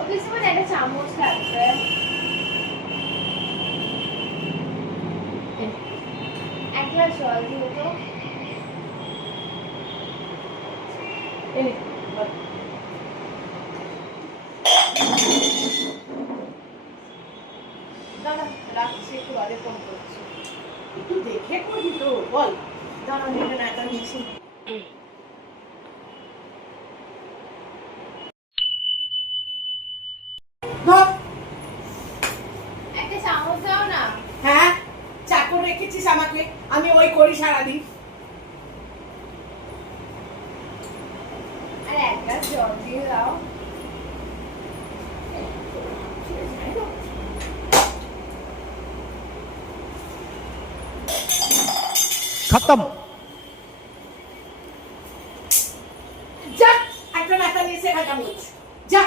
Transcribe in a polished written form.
অফিসে মানে একটা চামচ লাগবে। এক গ্লাস জল দিও তো। দাঁড়া রাখছি, একটু বাদে ফোন করছি। একটু দেখে করবি তো বল। দাঁড়া নেবে না, এটা নিচ্ছি। ধর। একটা চামচ দাও না। হ্যাঁ, চাকর রেখেছিস আমাকে, আমি ওই করি সারাদিন। আর এক গ্লাস জল দিয়ে দাও। खत्म। যা, একটা নাতা নিয়ে সে খাতা বলছি। যা।